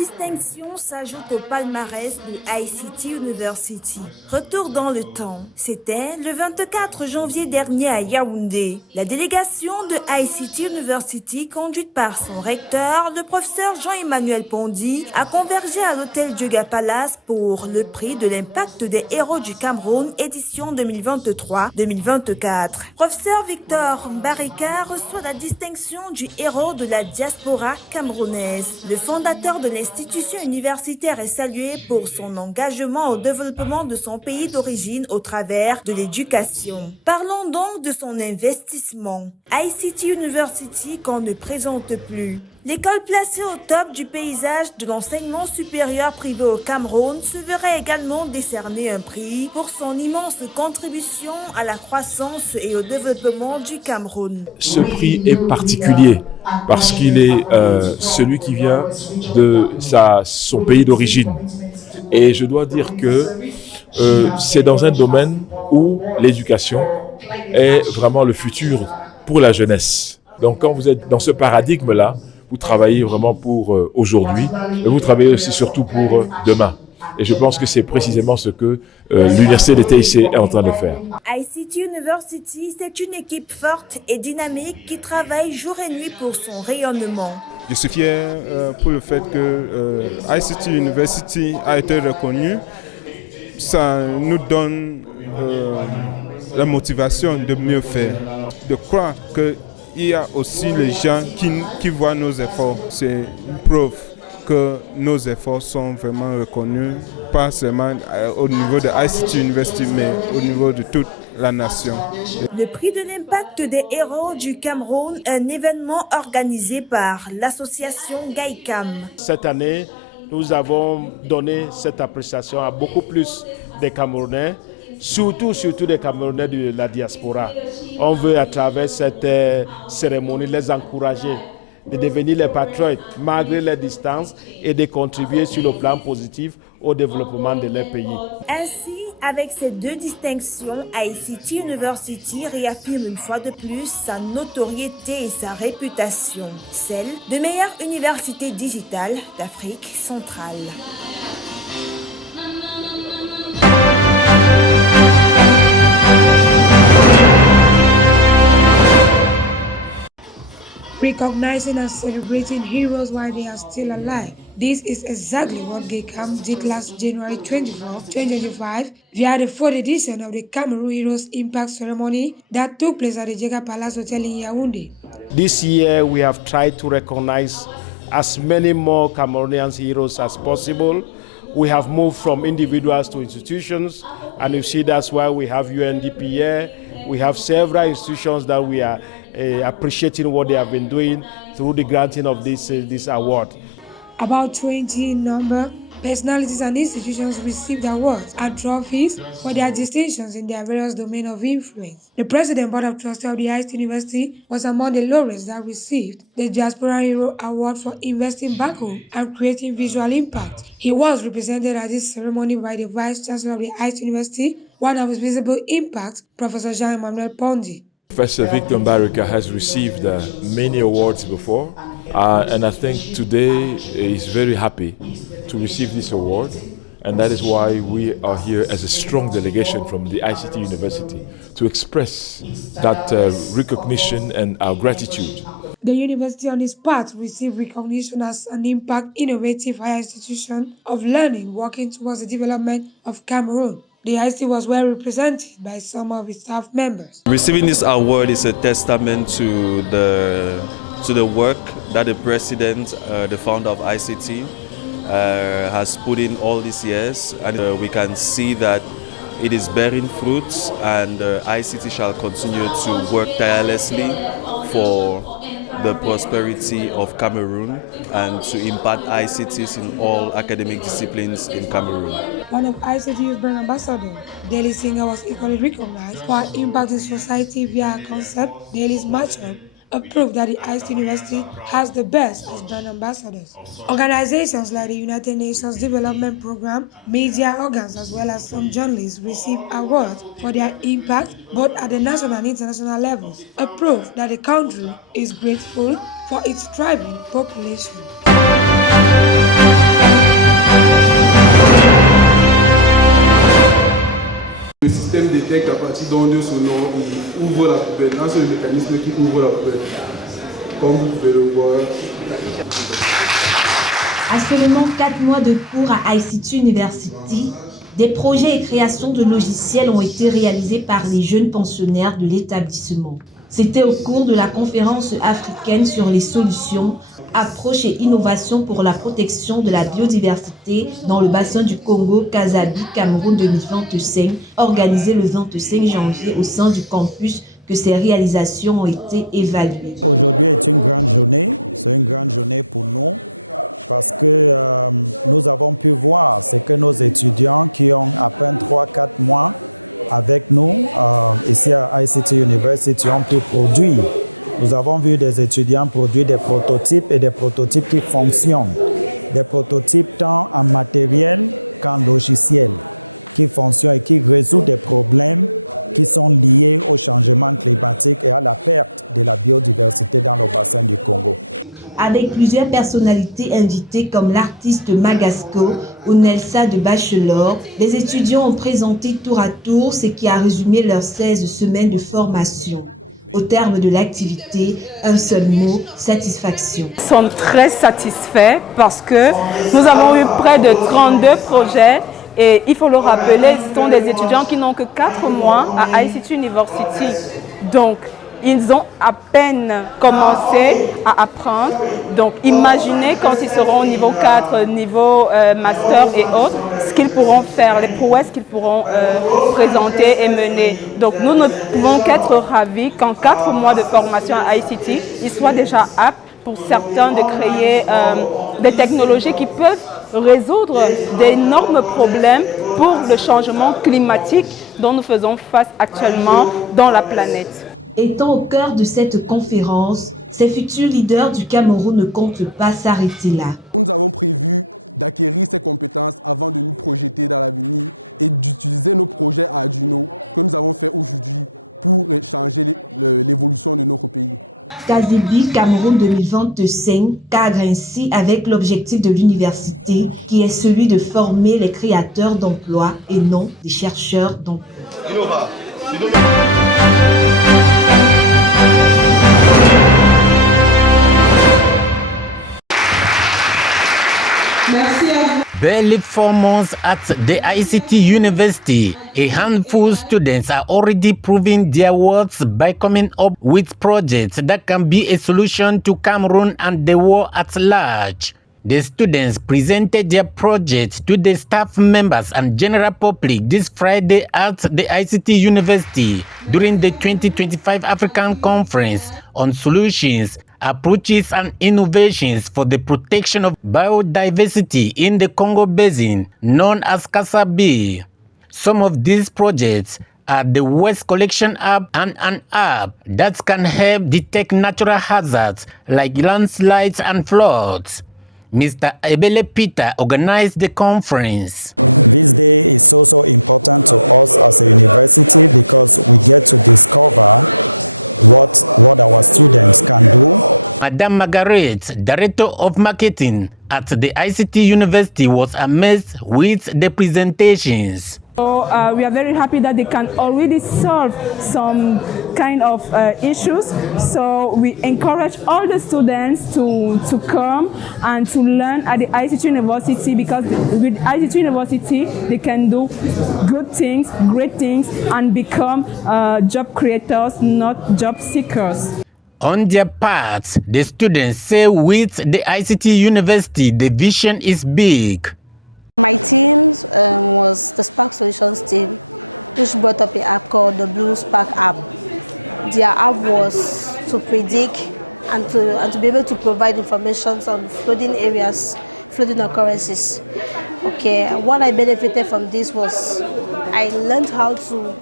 distinction s'ajoute au palmarès de ICT University. Retour dans le temps. C'était le 24 janvier dernier à Yaoundé. La délégation de ICT University, conduite par son recteur, le professeur Jean-Emmanuel Pondy, a convergé à l'hôtel Dioga Palace pour le prix de l'impact des héros du Cameroun, édition 2023-2024. Professeur Victor Mbarika reçoit la distinction du héros de la diaspora camerounaise. Le fondateur de l'institution universitaire est salué pour son engagement au développement de son pays d'origine au travers de l'éducation. Parlons donc de son investissement. ICT University qu'on ne présente plus. L'école placée au top du paysage de l'enseignement supérieur privé au Cameroun se verrait également décerner un prix pour son immense contribution à la croissance et au développement du Cameroun. Ce prix est particulier parce qu'il est celui qui vient de son pays d'origine. Et je dois dire que c'est dans un domaine où l'éducation est vraiment le futur pour la jeunesse. Donc quand vous êtes dans ce paradigme-là, vous travaillez vraiment pour aujourd'hui, mais vous travaillez aussi surtout pour demain. Et je pense que c'est précisément ce que l'Université de TIC est en train de faire. ICT University, c'est une équipe forte et dynamique qui travaille jour et nuit pour son rayonnement. Je suis fier pour le fait que ICT University a été reconnue. Ça nous donne la motivation de mieux faire, de croire que il y a aussi les gens qui voient nos efforts. C'est une preuve que nos efforts sont vraiment reconnus, pas seulement au niveau de ICT University, mais au niveau de toute la nation. Le prix de l'impact des héros du Cameroun, un événement organisé par l'association GAICAM. Cette année, nous avons donné cette appréciation à beaucoup plus de Camerounais, surtout des Camerounais de la diaspora. On veut à travers cette cérémonie les encourager de devenir les patriotes malgré les distances et de contribuer sur le plan positif au développement de leur pays. Ainsi, avec ces deux distinctions, ICT University réaffirme une fois de plus sa notoriété et sa réputation, celle de meilleure université digitale d'Afrique centrale. Recognizing and celebrating heroes while they are still alive. This is exactly what GAICAM did last January 24, 2025 via the 4th edition of the Cameroon Heroes Impact Ceremony that took place at the Dioga Palace Hotel in Yaoundé. This year we have tried to recognize as many more Cameroonian heroes as possible. We have moved from individuals to institutions, and you see that's why we have UNDP here. We have several institutions that we are appreciating what they have been doing through the granting of this award. About 20 in number, personalities and institutions received awards and trophies for their distinctions in their various domains of influence. The President Board of Trustees of the ICT University was among the laureates that received the Diaspora Hero Award for investing back home and creating visual impact. He was represented at this ceremony by the Vice Chancellor of the ICT University, one of his visible impacts, Professor Jean-Emmanuel Pondy. Professor Victor Mbarika has received many awards before, and I think today he's very happy to receive this award, and that is why we are here as a strong delegation from the ICT University to express that recognition and our gratitude. The university on its part received recognition as an impact innovative higher institution of learning working towards the development of Cameroon. The ICT was well represented by some of its staff members. Receiving this award is a testament to the work that the president, the founder of ICT, has put in all these years, and we can see that it is bearing fruits, and ICT shall continue to work tirelessly for the prosperity of Cameroon and to impact ICTs in all academic disciplines in Cameroon. One of ICT's brand ambassadors, Daily Singer, was equally recognized for her impact in society via her concept, Daily's Matchup, a proof that the ICT University has the best as brand ambassadors. Organizations like the United Nations Development Programme, media organs, as well as some journalists receive awards for their impact both at the national and international levels, a proof that the country is grateful for its thriving population. partie d'onde sonore, il ouvre la poubelle. Là, c'est le mécanisme qui ouvre la poubelle. Comme vous pouvez le voir. À seulement 4 mois de cours à ICT University, des projets et créations de logiciels ont été réalisés par les jeunes pensionnaires de l'établissement. C'était au cours de la conférence africaine sur les solutions, approches et innovations pour la protection de la biodiversité dans le bassin du Congo, Kasabi, Cameroun 2025, organisée le 25 janvier au sein du campus, que ces réalisations ont été évaluées. Aujourd'hui est une grande journée, c'est une grande journée pour nous parce que nous avons pu voir ce que nos étudiants qui ont à peine 3-4 mois avec nous ici à ICT University ont pu produire. Nous avons vu des étudiants produire des prototypes et des prototypes qui fonctionnent. Des prototypes tant en matériel qu'en logiciel, qui fonctionnent et qui résolvent des problèmes qui sont liés au changement climatique et à la perte de la biodiversité dans le bassin du Congo. Avec plusieurs personnalités invitées comme l'artiste Magasco ou Nelsa de Bachelor, les étudiants ont présenté tour à tour ce qui a résumé leurs 16 semaines de formation. Au terme de l'activité, un seul mot, satisfaction. Nous sommes très satisfaits parce que nous avons eu près de 32 projets et il faut le rappeler, ce sont des étudiants qui n'ont que 4 mois à ICT University. Donc, ils ont à peine commencé à apprendre. Donc, imaginez quand ils seront au niveau 4, niveau master et autres, ce qu'ils pourront faire, les prouesses qu'ils pourront présenter et mener. Donc, nous ne pouvons qu'être ravis qu'en 4 mois de formation à ICT, ils soient déjà aptes pour certains de créer des technologies qui peuvent résoudre d'énormes problèmes pour le changement climatique dont nous faisons face actuellement dans la planète. Étant au cœur de cette conférence, ces futurs leaders du Cameroun ne comptent pas s'arrêter là. Nous avons prévu d'acquérir ces compétences avant de nous projeter dans l'avenir et d'utiliser nos projets à Arduino que nous avons fait aujourd'hui pour changer l'évolution de notre pays. Kasabi, Cameroun 2025 cadre ainsi avec l'objectif de l'université qui est celui de former les créateurs d'emplois et non des chercheurs d'emplois. Barely 4 months at the ICT University, a handful of students are already proving their worth by coming up with projects that can be a solution to Cameroon and the world at large. The students presented their projects to the staff members and general public this Friday at the ICT University during the 2025 African Conference on Solutions, Approaches and Innovations for the Protection of Biodiversity in the Congo Basin, known as Kasabi. Some of these projects are the Waste Collection App and an app that can help detect natural hazards like landslides and floods. Mr. Ebele Peter organized the conference. This day is also important to us as a university because we get to discover what our students can do. Madame Margaret, Director of Marketing at the ICT University, was amazed with the presentations. So we are very happy that they can already solve some kind of issues. So we encourage all the students to come and to learn at the ICT University, because with ICT University they can do good things, great things, and become job creators, not job seekers. On their part, the students say with the ICT University, the vision is big. My team was the Spark Solutions team, which brought up an app called the Blue Spark app. Their app was to predict and to be able to provide information on flooding areas, flooding occurrences. Okay, what I benefited from this was I learned how to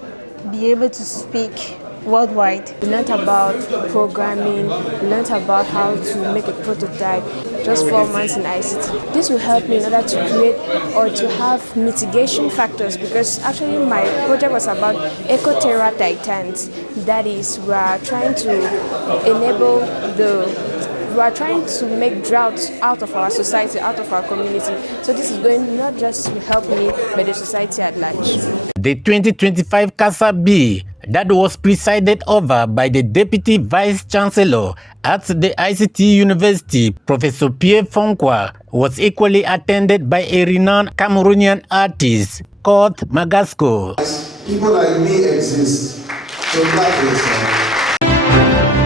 be able to speak worldwide. We learned about programming, we learned about how to make a prototype. Just 4 months in ICT. This will help me in order to create or to have mitigation factors, because actually my project was about Ecoterra Titans. That is, we are trying to enable the we are trying to make drought out of our society, out of our community. So this is going not just to help me, but the society at large. The 2025 CASA-B that was presided over by the Deputy Vice Chancellor at the ICT University, Professor Pierre Fonkwa, was equally attended by a renowned Cameroonian artist called Magasco. People like me exist, so clap yourself.